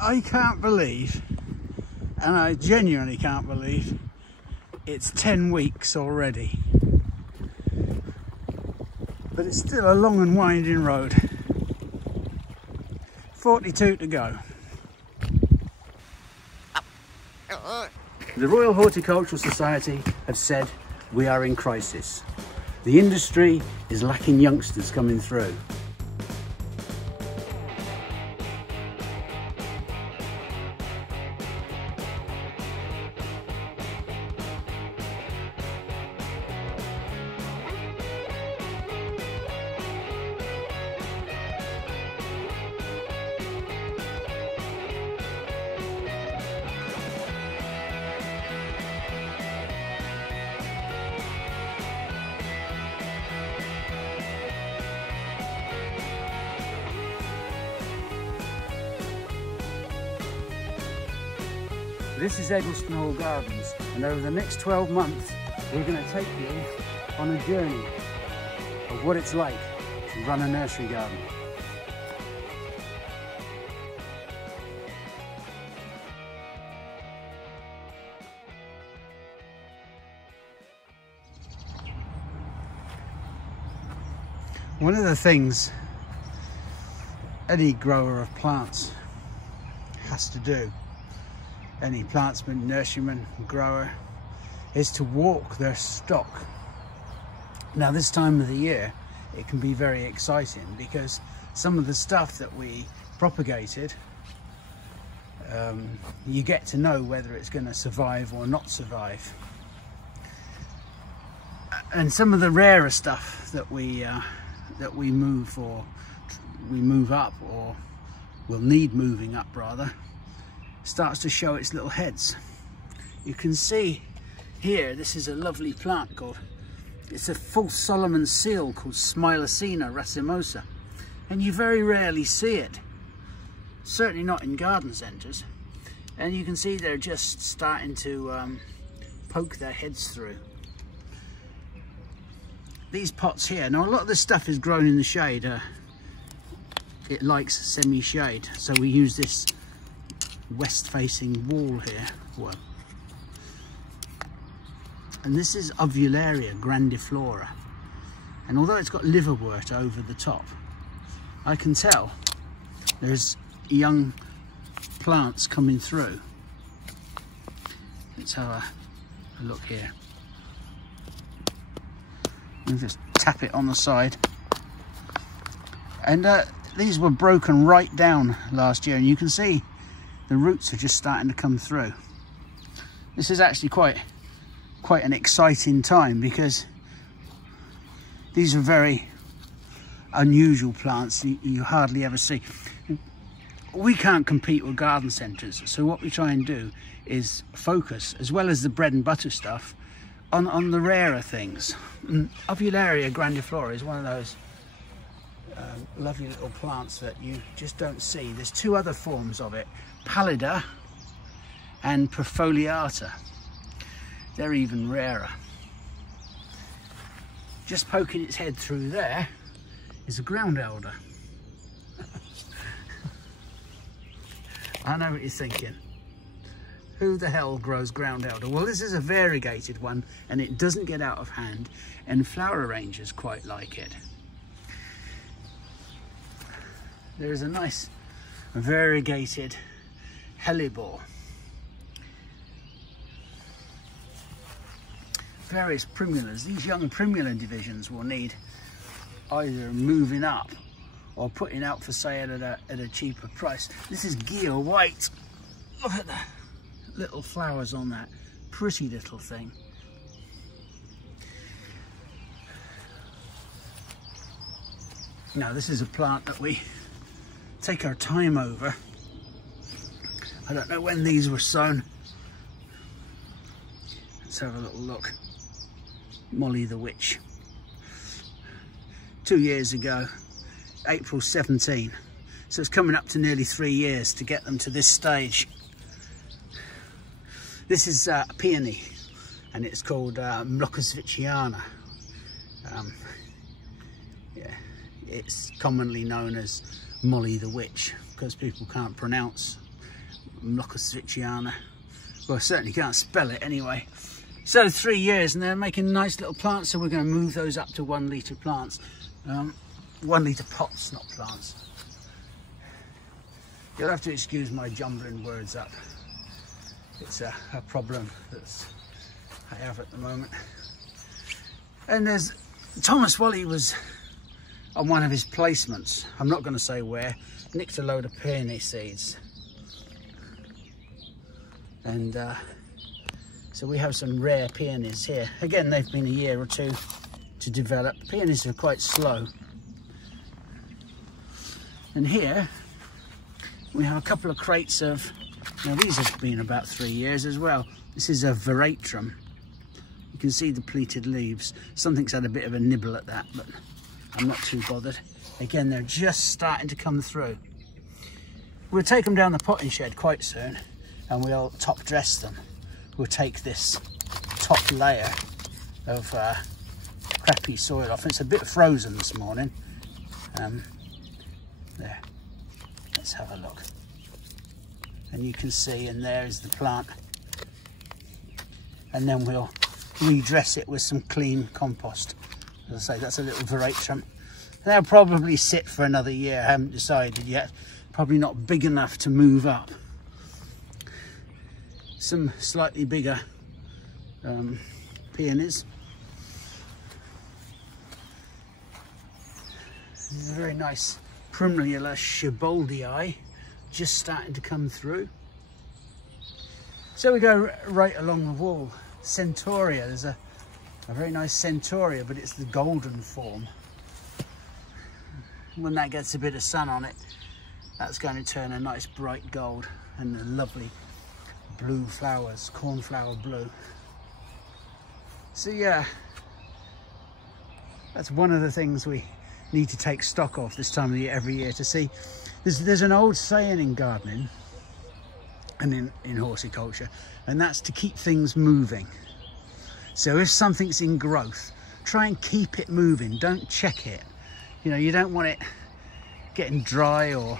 I can't believe, and I genuinely can't believe, it's 10 weeks already. But it's still a long and winding road. 42 to go. The Royal Horticultural Society have said we are in crisis. The industry is lacking youngsters coming through. This is Eggleston Hall Gardens, and over the next 12 months we're going to take you on a journey of what it's like to run a nursery garden. One of the things any grower of plants has to do, any plantsman, nurseryman, grower, is to walk their stock. Now this time of the year it can be very exciting because some of the stuff that we propagated, you get to know whether it's going to survive or not survive. And some of the rarer stuff that we move up, or will need moving up rather, starts to show its little heads. You can see here, this is a lovely plant called, it's a false Solomon seal called Smilacina racemosa, and you very rarely see it, certainly not in garden centres, and you can see they're just starting to poke their heads through. These pots here, now a lot of this stuff is grown in the shade, it likes semi-shade, so we use this west-facing wall here. Well, and this is Valaria Grandiflora, and although it's got liverwort over the top, I can tell there's young plants coming through. Let's have a look here. And just tap it on the side, and these were broken right down last year, and you can see the roots are just starting to come through. This is actually quite an exciting time because these are very unusual plants you hardly ever see. We can't compete with garden centres, so what we try and do is focus, as well as the bread and butter stuff, on the rarer things. Valaria Grandiflora is one of those lovely little plants that you just don't see. There's two other forms of it, pallida and perfoliata. They're even rarer. Just poking its head through there is a ground elder. I know what you're thinking. Who the hell grows ground elder? Well, this is a variegated one and it doesn't get out of hand, and flower arrangers quite like it. There is a nice variegated hellebore. Various primulas. These young primula divisions will need either moving up or putting out for sale at a cheaper price. This is Gear White. Look at the little flowers on that. Pretty little thing. Now this is a plant that we take our time over. I don't know when these were sown. Let's have a little look. Molly the Witch. 2 years ago, April 17. So it's coming up to nearly 3 years to get them to this stage. This is a peony, and it's called Mlokosviciana. Yeah, it's commonly known as Molly the Witch because people can't pronounce Mlocosviciana. Well, I certainly can't spell it anyway. So 3 years, and they're making nice little plants, so we're going to move those up to 1 litre plants. 1 litre pots, not plants. You'll have to excuse my jumbling words up. It's a problem that I have at the moment. And there's Thomas, while he was on one of his placements, I'm not going to say where, nicked a load of peony seeds. And so we have some rare peonies here. Again, they've been a year or two to develop. Peonies are quite slow. And here we have a couple of crates of, now these have been about 3 years as well. This is a veratrum. You can see the pleated leaves. Something's had a bit of a nibble at that, but I'm not too bothered. Again, they're just starting to come through. We'll take them down the potting shed quite soon, and we'll top dress them. We'll take this top layer of crappy soil off. It's a bit frozen this morning. There, let's have a look. And you can see, and there is the plant. And then we'll redress it with some clean compost. As I say, that's a little veratrum. They'll probably sit for another year. I haven't decided yet. Probably not big enough to move up. Some slightly bigger peonies. There's a very nice Primula Shiboldii just starting to come through. So we go right along the wall. Centaurea, there's a very nice Centaurea, but it's the golden form. When that gets a bit of sun on it, that's going to turn a nice bright gold, and the lovely blue flowers, cornflower blue. So yeah, that's one of the things we need to take stock of this time of the year, every year, to see. There's an old saying in gardening and in horticulture, and that's to keep things moving. So if something's in growth, try and keep it moving. Don't check it. You know, you don't want it getting dry or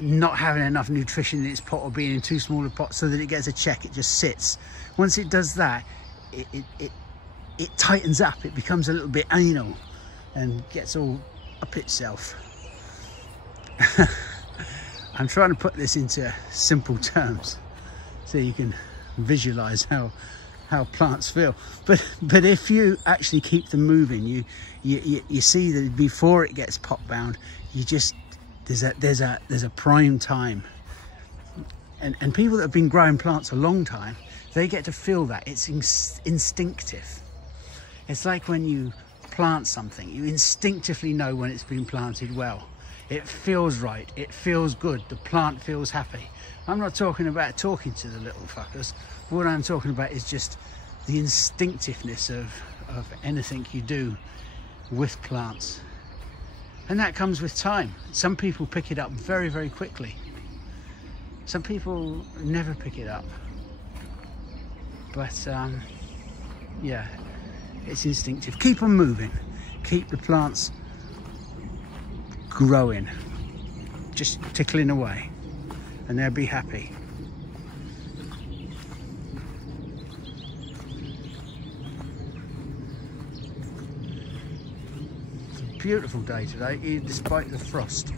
not having enough nutrition in its pot, or being in too small a pot so that it gets a check. It just sits. Once it does that, it tightens up. It becomes a little bit anal and gets all up itself. I'm trying to put this into simple terms so you can visualize how plants feel, but if you actually keep them moving, you see that before it gets pot bound, you just there's a prime time, and people that have been growing plants a long time, they get to feel that. It's instinctive. It's like when you plant something, you instinctively know when it's been planted well. It feels right, it feels good, the plant feels happy. I'm not talking about talking to the little fuckers. What I'm talking about is just the instinctiveness of anything you do with plants. And that comes with time. Some people pick it up very, very quickly. Some people never pick it up. But yeah, it's instinctive. Keep them moving. Keep the plants growing, just tickling away, and they'll be happy. It's a beautiful day today, despite the frost.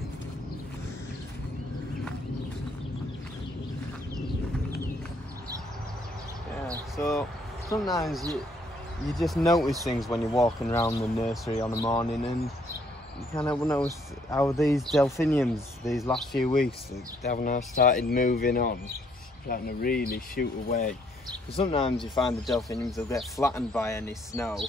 Yeah, so sometimes you just notice things when you're walking around the nursery on a morning, and you kind of notice how these delphiniums, these last few weeks, they have now started moving on, starting to really shoot away. Because sometimes you find the delphiniums will get flattened by any snow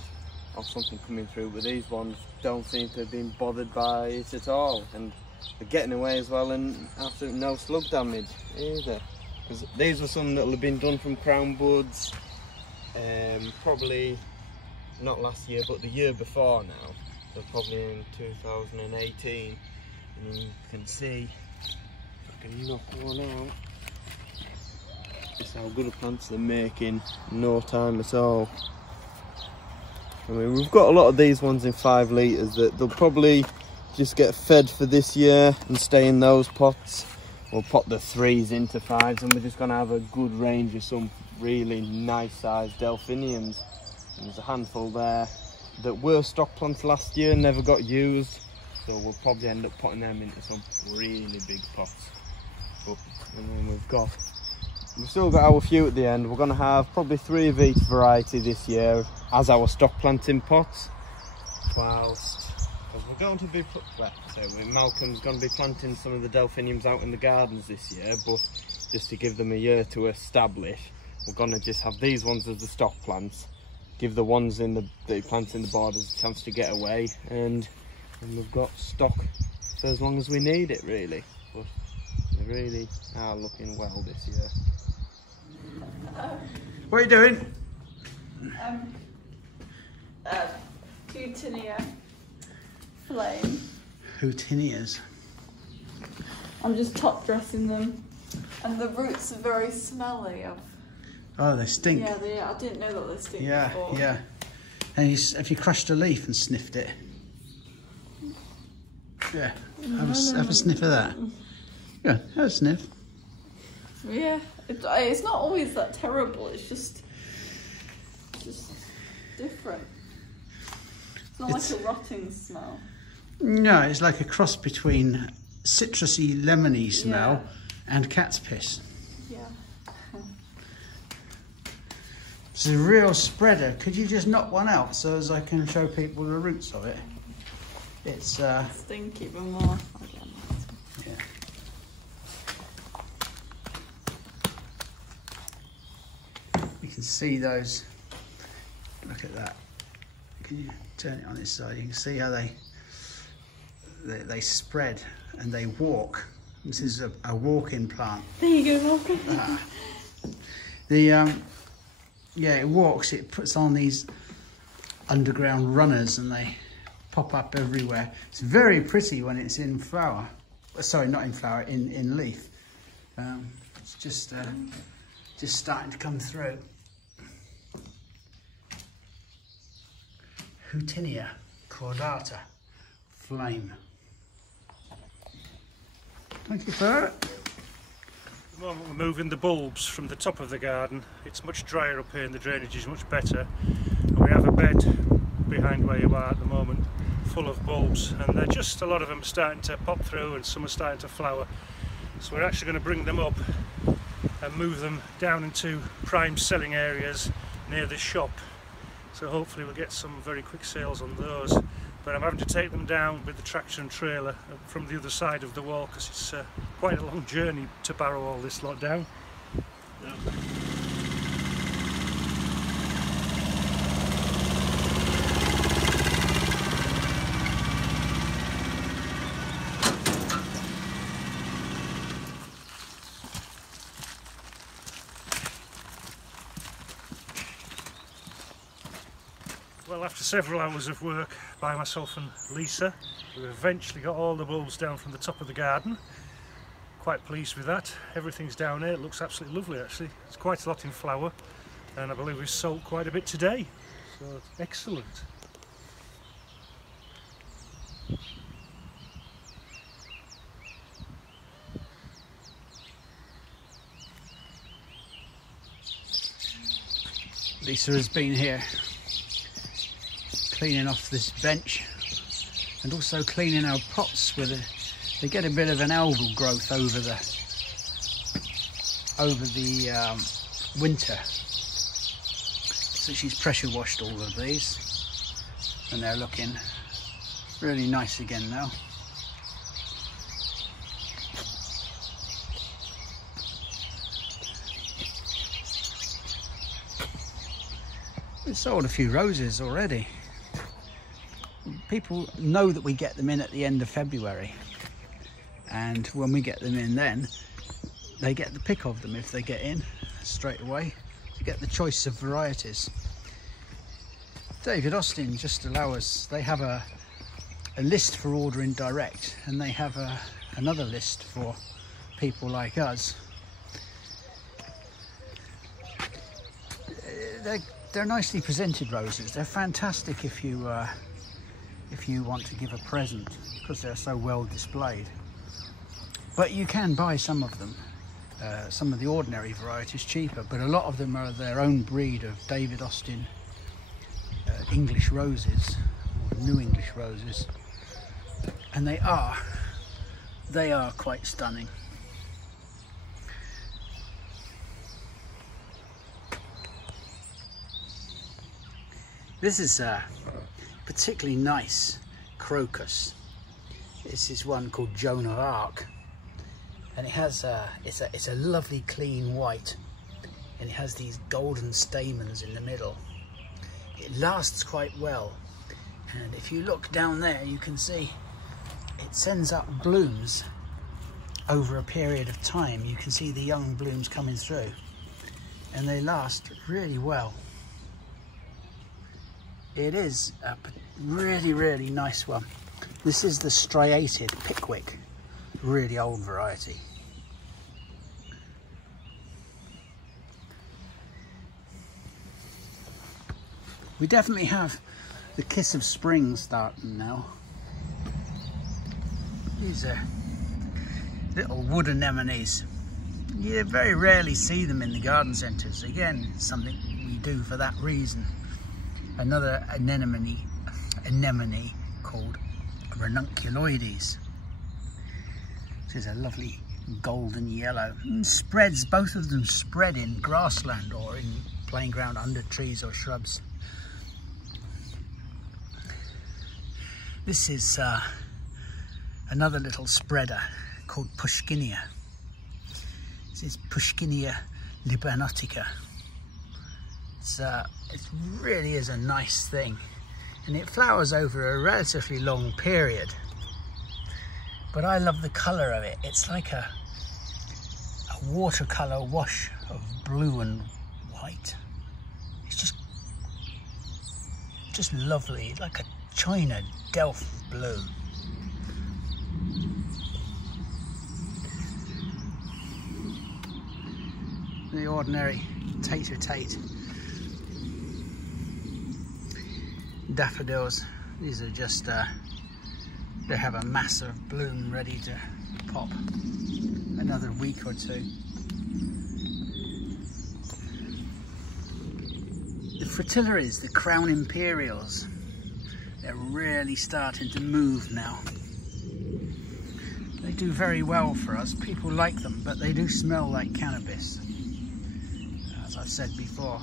or something coming through, but these ones don't seem to have been bothered by it at all, and they're getting away as well, and absolutely no slug damage either. Because these were some that will have been done from crown buds, probably not last year, but the year before now. So probably in 2018, and you can see, if I can knock one out, just how good a plants they're making in no time at all. I mean, we've got a lot of these ones in 5 litres that they'll probably just get fed for this year and stay in those pots. we'll put the 3s into 5s, and we're just going to have a good range of some really nice sized delphiniums. And there's a handful there that were stock plants last year and never got used, so we'll probably end up putting them into some really big pots. And then we've still got our few at the end. We're going to have probably 3 of each variety this year as our stock planting pots, whilst we're going to be Malcolm's going to be planting some of the delphiniums out in the gardens this year, but just to give them a year to establish, we're going to just have these ones as the stock plants, give the ones in that you plant in the borders a chance to get away, and we've got stock for as long as we need it, really. But they really are looking well this year. What are you doing? WEEK10a flame. Houtinias. I'm just top dressing them, and the roots are very smelly. Oh, they stink. Yeah, I didn't know that they stink. Yeah, before. yeah. And have you crushed a leaf and sniffed it? Yeah. Have a sniff of that. Yeah, have a sniff. Yeah, it's not always that terrible. It's just different. It's not like a rotting smell. No, it's like a cross between citrusy, lemony smell and cat's piss. Yeah. It's a real spreader. Could you just knock one out so as I can show people the roots of it? It's stinky, but more. Yeah. You can see those. Look at that. Can you turn it on this side? You can see how they spread and they walk. This is a walk-in plant. There you go, Malcolm. Yeah, it walks. It puts on these underground runners and they pop up everywhere. It's very pretty when it's in flower. Sorry, not in flower, in leaf. It's just starting to come through. Houtinia cordata, flame. Thank you for it. At the moment we're moving the bulbs from the top of the garden. It's much drier up here and the drainage is much better. And we have a bed behind where you are at the moment full of bulbs, and they're just, a lot of them are starting to pop through and some are starting to flower. So we're actually going to bring them up and move them down into prime selling areas near the shop. So hopefully we'll get some very quick sales on those. But I'm having to take them down with the tractor and trailer from the other side of the wall because it's quite a long journey to barrow all this lot down. Well, after several hours of work by myself and Lisa, we've eventually got all the bulbs down from the top of the garden. Quite pleased with that. Everything's down here. It looks absolutely lovely, actually. It's quite a lot in flower, and I believe we've sold quite a bit today. So, excellent. Lisa has been here cleaning off this bench and also cleaning our pots with they get a bit of an algal growth over the winter, so she's pressure washed all of these and they're looking really nice again now. We've sold a few roses already. People know that we get them in at the end of February, and when we get them in then, they get the pick of them if they get in straight away. You get the choice of varieties. David Austin just allow us, they have a list for ordering direct, and they have another list for people like us. They're nicely presented roses. They're fantastic if you want to give a present because they're so well displayed. But you can buy some of them, some of the ordinary varieties cheaper, but a lot of them are their own breed of David Austin English roses, or New English roses, and they are quite stunning. This is a particularly nice crocus. This is one called Joan of Arc, and it has it's a lovely clean white, and it has these golden stamens in the middle. It lasts quite well, and if you look down there you can see it sends up blooms over a period of time. You can see the young blooms coming through, and they last really well. It is a really nice one. This is the striated Pickwick, really old variety. We definitely have the kiss of spring starting now. These are little wood anemones. You very rarely see them in the garden centres. Again, it's something we do for that reason. Another anemone called ranunculoides, which is a lovely golden yellow. And spreads, both of them spread in grassland or in plain ground under trees or shrubs. This is another little spreader called Pushkinia. This is Pushkinia libanotica. It really is a nice thing, and it flowers over a relatively long period, but I love the colour of it. It's like a watercolour wash of blue and white. It's just lovely, like a China Delft blue. The ordinary tater-tate daffodils. These are just they have a massive bloom ready to pop another week or two. The fritillaries, the Crown Imperials, they're really starting to move now. They do very well for us. People like them, but they do smell like cannabis, as I've said before.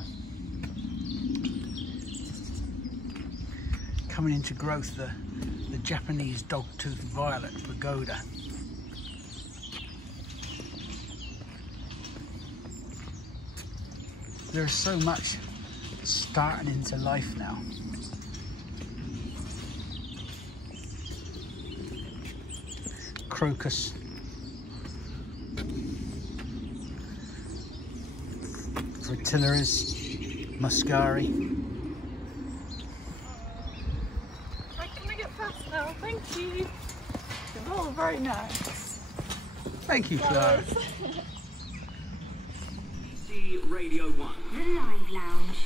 Coming into growth, the Japanese dog-tooth violet pagoda. There's so much starting into life now. Crocus, fritillaries, muscari. Oh, thank you. They're all very nice. Thank you, Clara. Radio 1. The Live Lounge.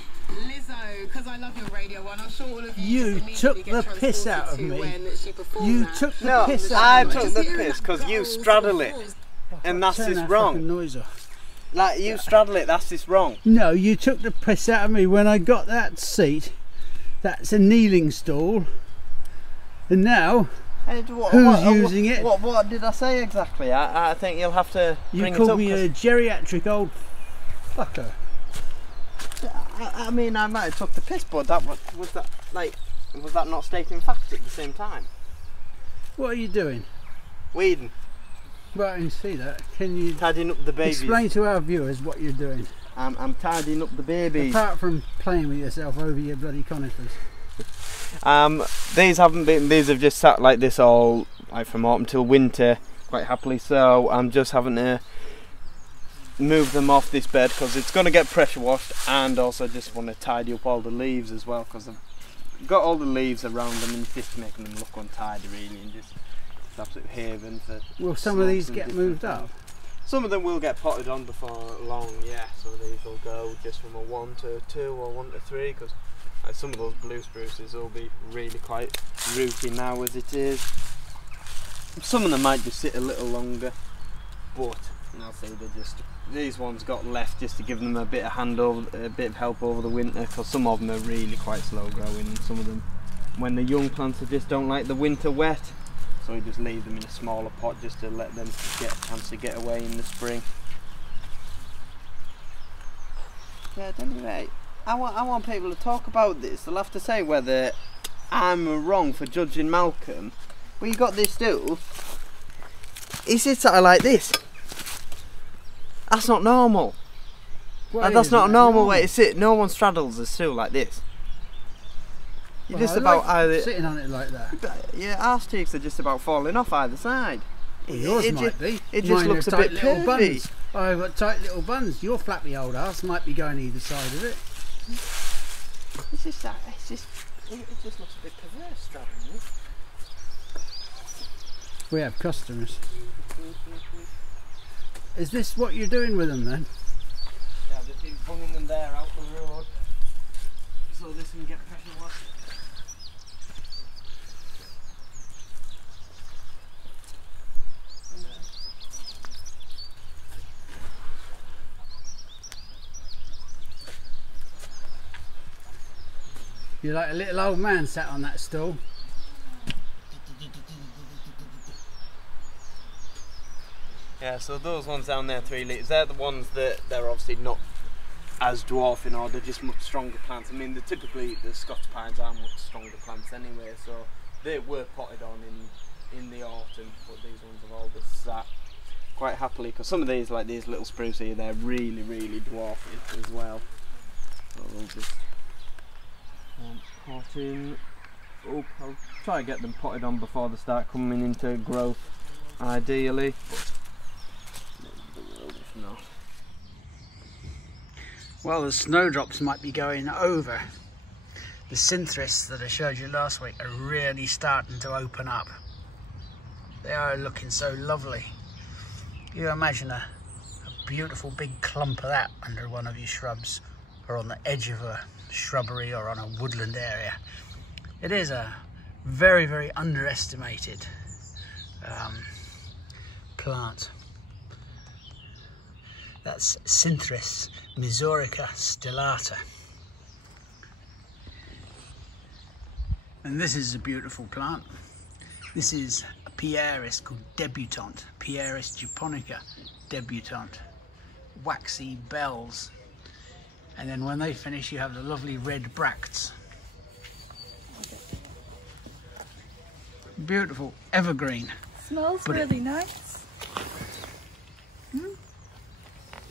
Lizzo, because I love your Radio 1. I'm sure all of you took the piss out of me. You took the piss out I of me. took the piss because you straddle it, and that's just wrong. Noise off. Like, you straddle it, that's just wrong. No, you took the piss out of me when I got that seat. That's a kneeling stool. And now, who's using it? What did I say exactly? I think you'll have to bring it up. You called me a geriatric old fucker. I mean, I might have took the piss, but was that not stating facts at the same time? What are you doing? Weeding. Well, I can see that. Can you tidying up the babies? Explain to our viewers what you're doing. I'm tidying up the babies. Apart from playing with yourself over your bloody conifers. These have just sat like this all like from autumn till winter quite happily, so I'm just having to move them off this bed because it's going to get pressure washed, and also just want to tidy up all the leaves as well because I've got all the leaves around them and just making them look untidy really, and just it's absolute haven for. Will some of these get moved up? Some of them will get potted on before long, yeah. Some of these will go just from a 1 to 2 or 1 to 3 because some of those blue spruces will be really quite rooty now as it is. Some of them might just sit a little longer. but I'll say these ones got left just to give them a bit of help over the winter, because some of them are really quite slow growing, and some of them, when they're young plants, they just don't like the winter wet, so we just leave them in a smaller pot just to let them get a chance to get away in the spring. Yeah, anyway, I want people to talk about this. They'll have to say whether I'm wrong for judging Malcolm. Well, you got this stool. He sits at it like this. That's not normal. That's not a normal way to sit. No one straddles a stool like this. You're just about either sitting on it like that. Your arse cheeks are just about falling off either side. Well, yours might be. It just looks a bit curvy. I've got tight little buns. Your flappy old arse might be going either side of it. It's just that. It just looks a bit perverse straddling this. We have customers. Is this what you're doing with them then? Yeah, I've just been bunging them there out the road so this can get pressure washed. You're like a little old man sat on that stool. Yeah, so those ones down there, 3 litres, they're the ones that they're obviously not as dwarfing, or they're just much stronger plants. I mean, typically the Scotch pines are much stronger plants anyway, so they were potted on in the autumn, but these ones have all just sat quite happily, because some of these, like these little spruce here, they're really, really dwarfing as well. So we'll just pot in. Oh, I'll try to get them potted on before they start coming into growth, ideally. No. Well, the snowdrops might be going over. The synthris that I showed you last week are really starting to open up. They are looking so lovely. You imagine a beautiful big clump of that under one of your shrubs, or on the edge of a shrubbery, or on a woodland area. It is a very, very underestimated plant. That's Synthris Misorica stellata. And this is a beautiful plant. This is a Pieris called Debutante, Pieris japonica Debutante. Waxy bells. And then when they finish, you have the lovely red bracts. Beautiful evergreen. Smells really nice.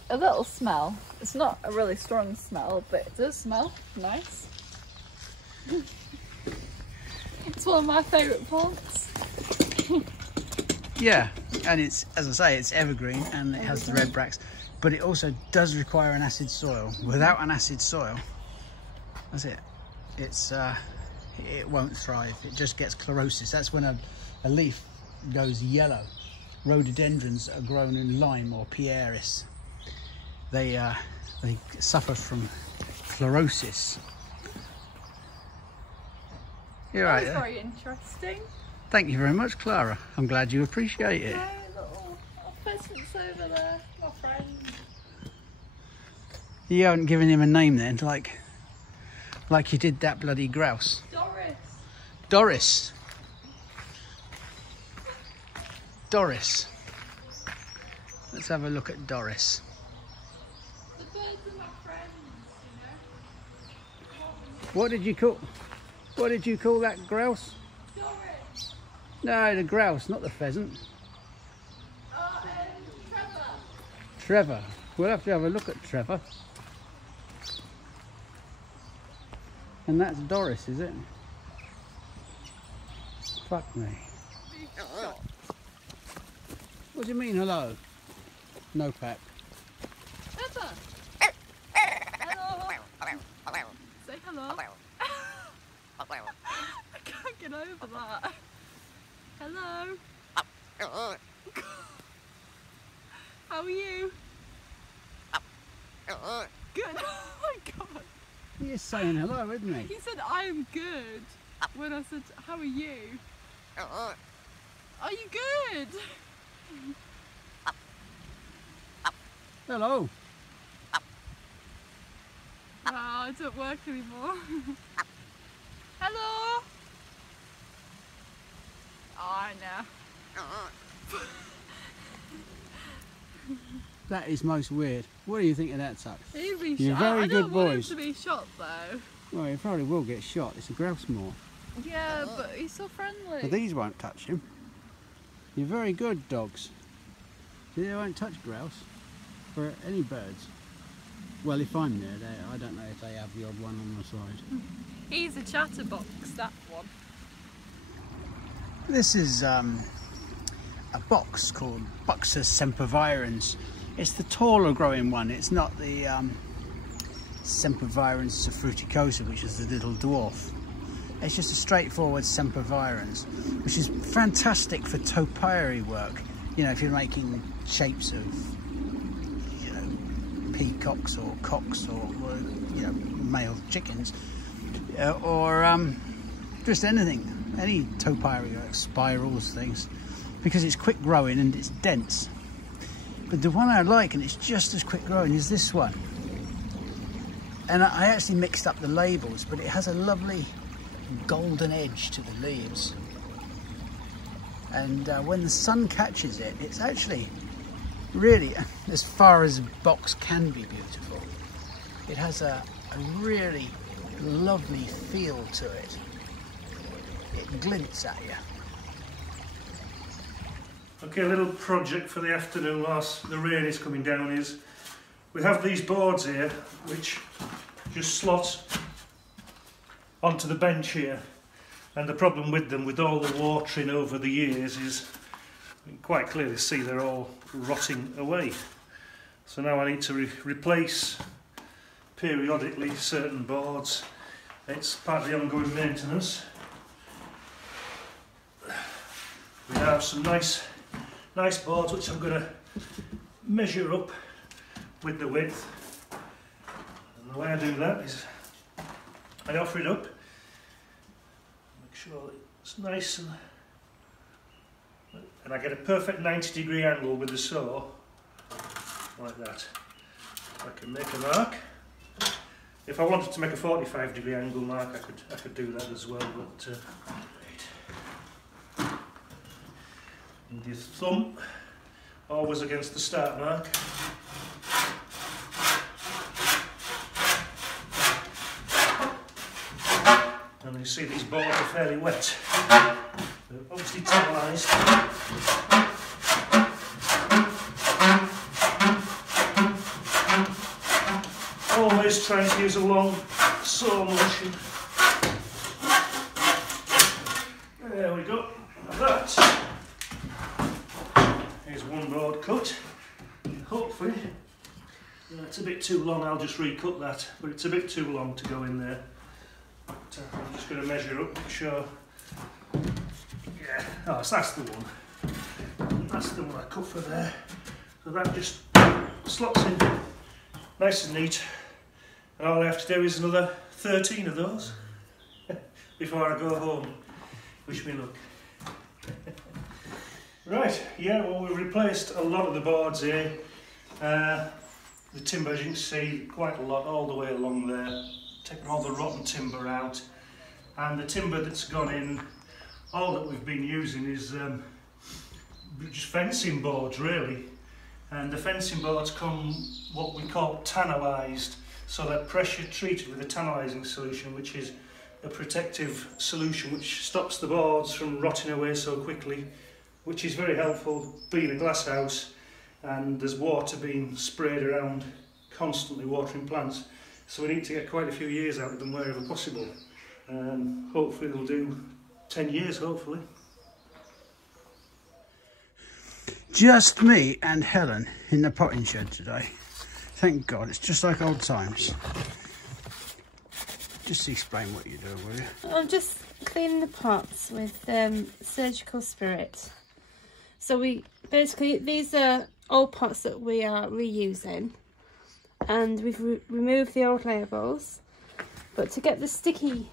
A little smell. It's not a really strong smell, but it does smell nice. It's one of my favourite plants. Yeah, and it's, as I say, it's evergreen and it has the red bracts, but it also does require an acid soil. Without an acid soil, that's it. It won't thrive. It just gets chlorosis. That's when a leaf goes yellow. Rhododendrons that are grown in lime or Pieris, they suffer from chlorosis. You're right. That's very interesting. Thank you very much, Clara. I'm glad you appreciate it. Hey, little pheasants over there, my friend. You haven't given him a name then, like you did that bloody grouse. Doris. Doris. Doris. Let's have a look at Doris. The birds are my friends, you know. What did you call that grouse? Doris. No, the grouse, not the pheasant. Trevor. Trevor. We'll have to have a look at Trevor. And that's Doris, is it? Fuck me. What do you mean, hello? No pack. Trevor. Hello. Say hello. I can't get over that. Hello. How are you? Good. Oh my god. He is saying hello, isn't he? He said I am good when I said how are you? Are you good? Hello. Wow, it doesn't work anymore. Hello. Oh, I know. That is most weird. What do you think of that, Tuck? He'd be You're shot. very I good don't want him boys. to be shot though. Well, he probably will get shot. It's a grouse moor. Yeah, but he's so friendly. But these won't touch him. You're very good dogs. See, they won't touch grouse or any birds. Well, if I'm there, I don't know if they have the odd one on the side. He's a chatterbox, that one. This is a box called Buxus Sempervirens. It's the taller growing one. It's not the Sempervirens Fruiticosa, which is the little dwarf. It's just a straightforward Sempervirens, which is fantastic for topiary work. You know, if you're making shapes of, you know, peacocks or cocks or you know, male chickens, or just anything, any topiary work, spirals, things, because it's quick growing and it's dense. But the one I like, and it's just as quick growing, is this one. And I actually mixed up the labels, but it has a lovely golden edge to the leaves, and when the sun catches it, it's actually really, as far as a box can be, beautiful. It has a really lovely feel to it. It glints at you. Okay, a little project for the afternoon whilst the rain is coming down is we have these boards here which just slot onto the bench here, and the problem with them, with all the watering over the years, is you can quite clearly see they're all rotting away. So now I need to replace periodically certain boards. It's part of the ongoing maintenance. We have some nice boards which I'm going to measure up with the width, and the way I do that is I offer it up, make sure it's nice, and I get a perfect 90-degree angle with the saw, like that. I can make a mark. If I wanted to make a 45-degree angle mark, I could do that as well. But and your thumb always against the start mark. And you see these boards are fairly wet. They're obviously tannalised. Always trying to use a long saw motion. There we go. Like that. Here's one board cut. Hopefully, it's a bit too long. I'll just recut that, but it's a bit too long to go in there. But, I'm just going to measure up, make sure. Yeah, oh, so that's the one. That's the one I cut for there. So that just slots in nice and neat. And all I have to do is another 13 of those before I go home. Wish me luck. Right, yeah, well, we've replaced a lot of the boards here. The timber, as you can see, quite a lot all the way along there. Taken all the rotten timber out, and the timber that's gone in, all that we've been using is just fencing boards really, and the fencing boards come what we call tannalised, so they're pressure treated with a tannalising solution, which is a protective solution which stops the boards from rotting away so quickly, which is very helpful being a glass house and there's water being sprayed around, constantly watering plants. So we need to get quite a few years out of them wherever possible. Hopefully they'll do 10 years, hopefully. Just me and Helen in the potting shed today. Thank God, it's just like old times. Just explain what you do, will you? I'm just cleaning the pots with surgical spirit. So these are old pots that we are reusing. And we've removed the old labels, but to get the stickiness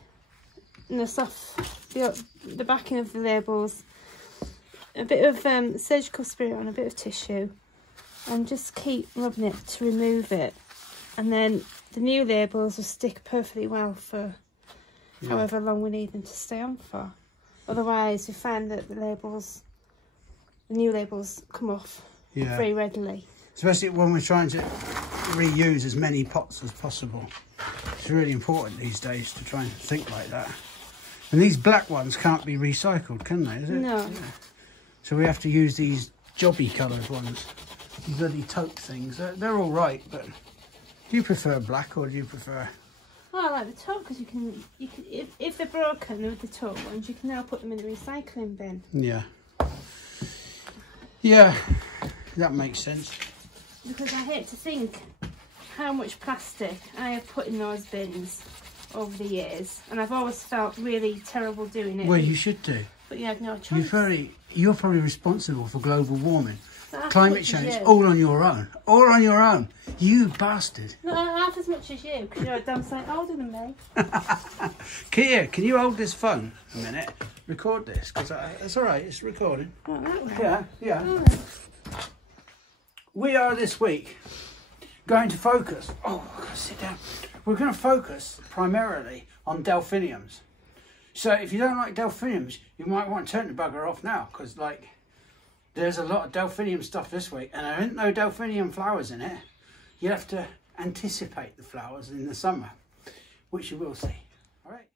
off the backing of the labels, a bit of surgical spirit on a bit of tissue, and just keep rubbing it to remove it, and then the new labels will stick perfectly well for however long we need them to stay on for. Otherwise we find that the new labels come off very readily. Especially when we're trying to reuse as many pots as possible. It's really important these days to try and think like that. And these black ones can't be recycled, can they? Is it? No. Yeah. So we have to use these jobby coloured ones. These bloody taupe things. They're all right, but do you prefer black or do you prefer... Oh, I like the taupe because you can if they're broken with the taupe ones, you can now put them in the recycling bin. Yeah. Yeah, that makes sense. Because I hate to think how much plastic I have put in those bins over the years, and I've always felt really terrible doing it. Well, you should do. But you had no choice. You're probably responsible for global warming. Not Climate change, all on your own. All on your own. You bastard. Not half as much as you, because you're a damn sight older than me. Kia, can you hold this phone a minute? Record this, because it's all right, it's recording. Oh, that way. Yeah. Oh. We are this week going to focus. Oh, I've got to sit down. We're going to focus primarily on delphiniums. So if you don't like delphiniums, you might want to turn the bugger off now, because like there's a lot of delphinium stuff this week, and there ain't no delphinium flowers in it. You have to anticipate the flowers in the summer, which you will see. All right.